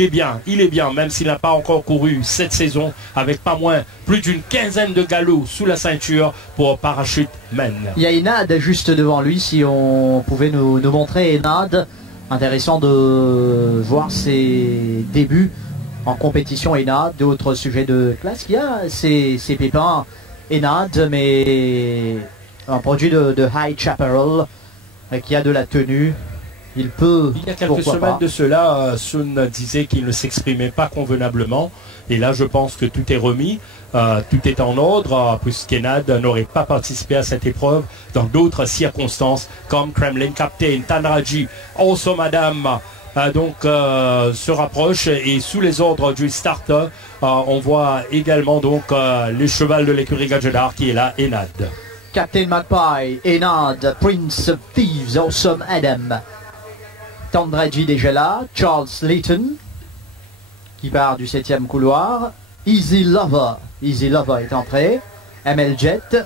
Il est bien, même s'il n'a pas encore couru cette saison, avec pas moins plus d'une quinzaine de galops sous la ceinture pour Parachute Men. Il y a Enad juste devant lui, si on pouvait nous montrer Enad. Intéressant de voir ses débuts en compétition Enad. D'autres sujets de classe, il y a ces pépins Enad, mais un produit de High Chaparral qui a de la tenue. Il y a quelques semaines de cela, Sun disait qu'il ne s'exprimait pas convenablement. Et là, je pense que tout est remis, tout est en ordre, puisqu'Enad n'aurait pas participé à cette épreuve dans d'autres circonstances, comme Kremlin Captain, Tanraji, also Madame, se rapproche. Et sous les ordres du starter, on voit également donc les chevals de l'écurie Gadjedar qui est là, Enad. Captain Magpie, Enad, Prince of Thieves, Awesome Adam. Tandraji déjà là, Charles Layton qui part du 7e couloir, Easy Lover est entré, ML Jet,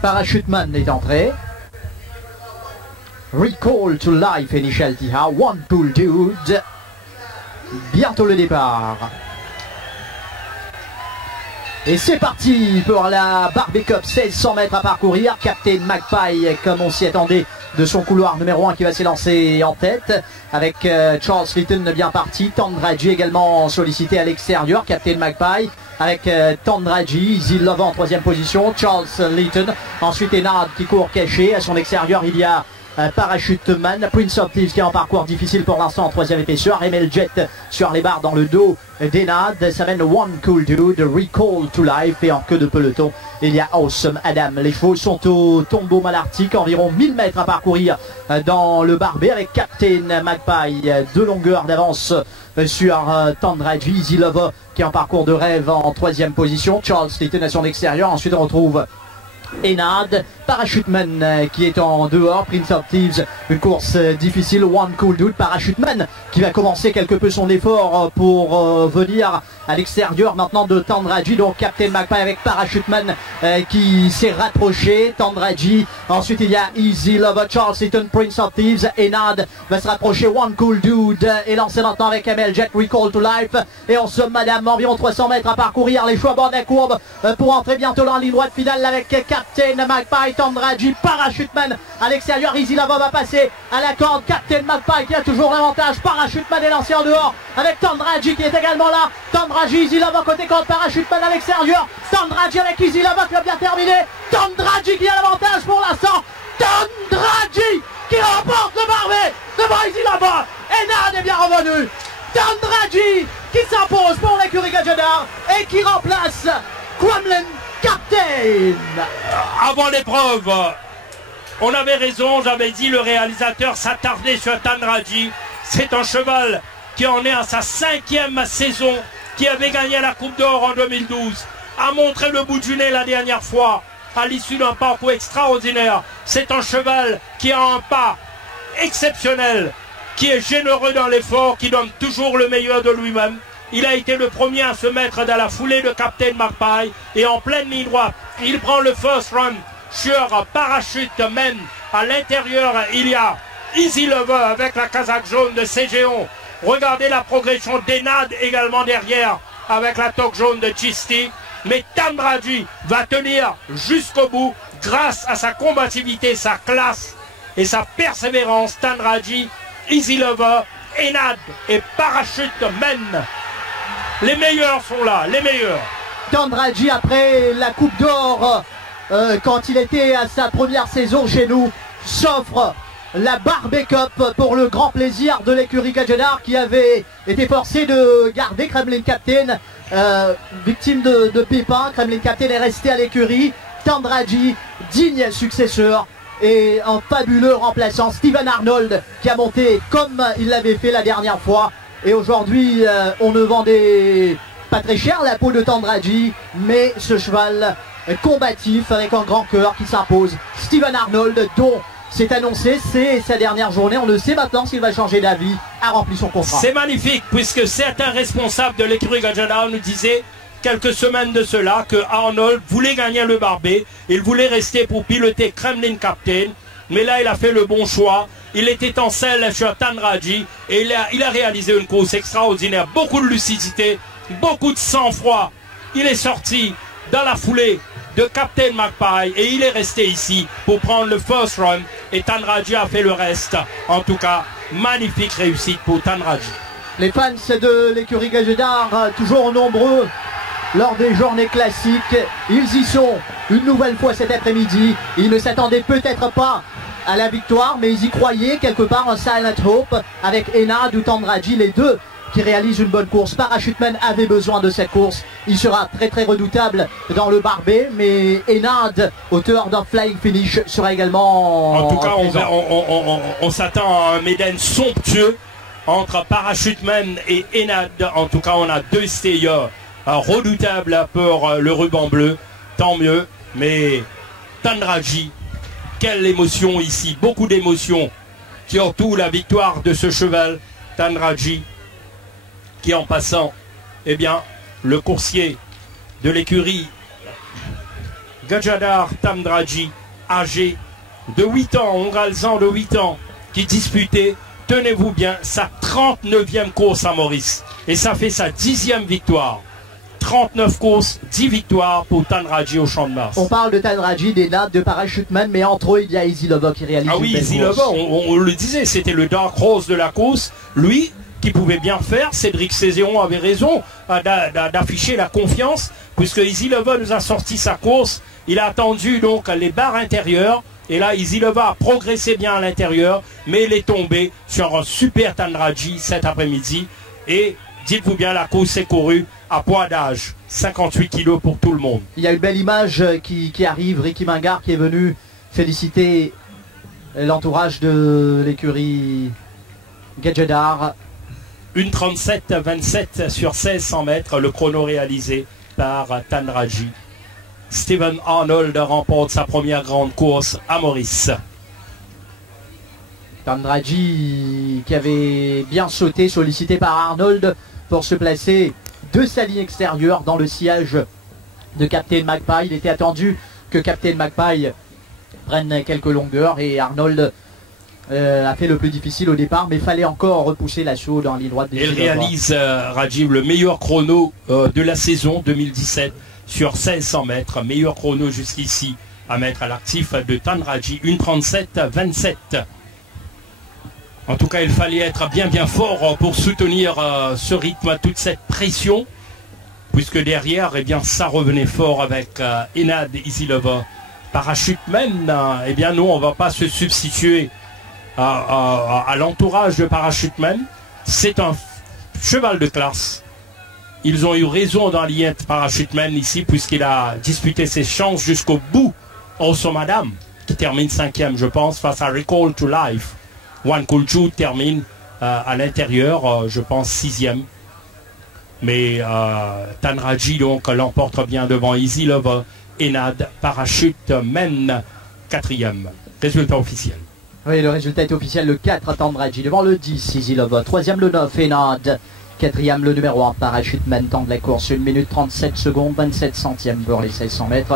Parachuteman est entré, Recall to Life Initiality How, One Cool Dude, bientôt le départ. Et c'est parti pour la Barbie Cup, 1600 mètres à parcourir. Captain Magpie, comme on s'y attendait, de son couloir numéro 1 qui va s'élancer en tête. Avec Charles Layton bien parti. Tandraji également sollicité à l'extérieur. Captain Magpie avec Tandraji, Easy Love en 3e position. Charles Layton. Ensuite Enad qui court caché. À son extérieur, il y a Parachuteman, Prince of Thieves qui est en parcours difficile pour l'instant en 3e épaisseur. ML Jet sur les barres dans le dos d'Enad. Ça mène One Cool Dude, Recall to Life. Et en queue de peloton, il y a Awesome Adam. Les chevaux sont au tombeau malartic, environ 1000 mètres à parcourir dans le barbet avec Captain Magpie, 2 longueurs d'avance sur Tandraji. Easy Lover qui est en parcours de rêve en 3e position. Charles Layton à son extérieur. Ensuite on retrouve Enad, Parachuteman qui est en dehors, Prince of Thieves, une course difficile, One Cool Dude, Parachuteman qui va commencer quelque peu son effort pour venir à l'extérieur maintenant de Tandraji. Donc Captain Magpie avec Parachuteman qui s'est rapproché, Tandraji, ensuite il y a Easy Lover, Charles Layton, Prince of Thieves, Enad va se rapprocher, One Cool Dude est lancé maintenant avec ML Jet, Recall to Life et en somme Madame, environ 300 mètres à parcourir, les choix à bord de la courbe pour entrer bientôt dans la ligne droite finale avec Captain Magpie, Tandraji, Parachuteman à l'extérieur. Easy Lover va passer à la corde. Captain Magpie qui a toujours l'avantage. Parachuteman est lancé en dehors avec Tandraji qui est également là. Tandraji, Easy Lover côté corde. Parachuteman à l'extérieur. Tandraji avec Easy Lover qui va bien terminer. Tandraji qui a l'avantage pour l'instant. Tandraji qui remporte le barbet devant Easy Lover. Enad est bien revenu. Tandraji qui s'impose pour l'écurie Gadjedar et qui remplace Kremlin Captain. Avant l'épreuve, on avait raison, j'avais dit le réalisateur s'attardait sur Tandraji. C'est un cheval qui en est à sa 5e saison, qui avait gagné la Coupe d'Or en 2012, a montré le bout du nez la dernière fois, à l'issue d'un parcours extraordinaire. C'est un cheval qui a un pas exceptionnel, qui est généreux dans l'effort, qui donne toujours le meilleur de lui-même. Il a été le premier à se mettre dans la foulée de Captain Magpie et en pleine ligne droite, il prend le first run sur Parachuteman. À l'intérieur, il y a Easy Lover avec la casaque jaune de CGO. Regardez la progression d'Enad également derrière avec la toque jaune de Chisti. Mais Tandraji va tenir jusqu'au bout grâce à sa combativité, sa classe et sa persévérance. Tandraji, Easy Lover, Enad et Parachuteman. Les meilleurs sont là, les meilleurs. Tandraji après la Coupe d'Or, quand il était à sa première saison chez nous, s'offre la Barbie Cup pour le grand plaisir de l'écurie Gadjedar qui avait été forcé de garder Kremlin Captain, victime de pépins. Kremlin Captain est resté à l'écurie. Tandraji, digne successeur et un fabuleux remplaçant, Steven Arnold, qui a monté comme il l'avait fait la dernière fois. Et aujourd'hui, on ne vendait pas très cher la peau de Tandraji, mais ce cheval combatif avec un grand cœur qui s'impose. Steven Arnold, dont c'est annoncé, c'est sa dernière journée. On ne sait maintenant s'il va changer d'avis, a rempli son contrat. C'est magnifique, puisque certains responsables de l'écurie Gadjedar nous disaient quelques semaines de cela que Arnold voulait gagner le barbet. Il voulait rester pour piloter Kremlin Captain. Mais là, il a fait le bon choix. Il était en selle sur Tandraji et il a réalisé une course extraordinaire. Beaucoup de lucidité, beaucoup de sang-froid. Il est sorti dans la foulée de Captain Magpie et il est resté ici pour prendre le first run. Et Tandraji a fait le reste. En tout cas, magnifique réussite pour Tandraji. Les fans de l'écurie Gadjedar, toujours nombreux lors des journées classiques. Ils y sont une nouvelle fois cet après-midi. Ils ne s'attendaient peut-être pas à la victoire, mais ils y croyaient quelque part en Silent Hope avec Enad ou Tandraji, les deux qui réalisent une bonne course. Parachuteman avait besoin de cette course. Il sera très très redoutable dans le Barbet, mais Enad, auteur d'un flying finish, sera également en tout cas on s'attend à un Méden somptueux entre Parachuteman et Enad. En tout cas, on a deux stayers redoutables pour le ruban bleu. Tant mieux. Mais Tandraji, quelle émotion ici. Beaucoup d'émotions. Surtout la victoire de ce cheval, Tandraji, qui en passant, eh bien, le coursier de l'écurie Gadjedar Tandraji, âgé de 8 ans, ongalzan de 8 ans, qui disputait, tenez-vous bien, sa 39e course à Maurice. Et ça fait sa 10e victoire. 39 courses, 10 victoires pour Tandraji au Champ de Mars. On parle de Tandraji, d'Enad, de Parachuteman, mais entre eux, il y a Easy Lover qui réalise une belle course. Easy Lover, on le disait, c'était le Dark Horse de la course. Lui, qui pouvait bien faire, Cédric Cézéron avait raison d'afficher la confiance, puisque Easy Lover nous a sorti sa course. Il a attendu donc les barres intérieures. Et là, Easy Lover a progressé bien à l'intérieur, mais il est tombé sur un super Tandraji cet après-midi. Et dites-vous bien, la course est courue à poids d'âge, 58 kilos pour tout le monde. Il y a une belle image qui arrive, Ricky Mingard qui est venu féliciter l'entourage de l'écurie Gadjedar. 1:37,27 sur 1600 mètres, le chrono réalisé par Tandraji. Stephen Arnold remporte sa première grande course à Maurice. Tandraji qui avait bien sauté, sollicité par Arnold pour se placer de sa ligne extérieure dans le sillage de Captain Magpie. Il était attendu que Captain Magpie prenne quelques longueurs et Arnold a fait le plus difficile au départ, mais il fallait encore repousser l'assaut dans la ligne droite. Il réalise, Rajiv, le meilleur chrono de la saison 2017 sur 1600 mètres, meilleur chrono jusqu'ici à mettre à l'actif de Tandraji, 1:37,27. En tout cas, il fallait être bien fort pour soutenir ce rythme, toute cette pression, puisque derrière, eh bien, ça revenait fort avec Enad, Easy Lover. Parachuteman, eh bien, nous, on ne va pas se substituer à l'entourage de Parachuteman. C'est un cheval de classe. Ils ont eu raison dans l'IET Parachuteman ici, puisqu'il a disputé ses chances jusqu'au bout. Also Madame, qui termine 5e, je pense, face à Recall to Life. One Kulchu termine à l'intérieur, je pense, 6e. Mais Tandraji, donc, l'emporte bien devant Easy Lover. Enad, Parachuteman, 4e. Résultat officiel. Oui, le résultat est officiel, le 4 Tandraji devant le 10, Easy Lover. 3e le 9, Enad. 4e le numéro 1, Parachuteman, temps de la course, 1 minute 37 secondes, 27 centièmes pour les 1600 mètres.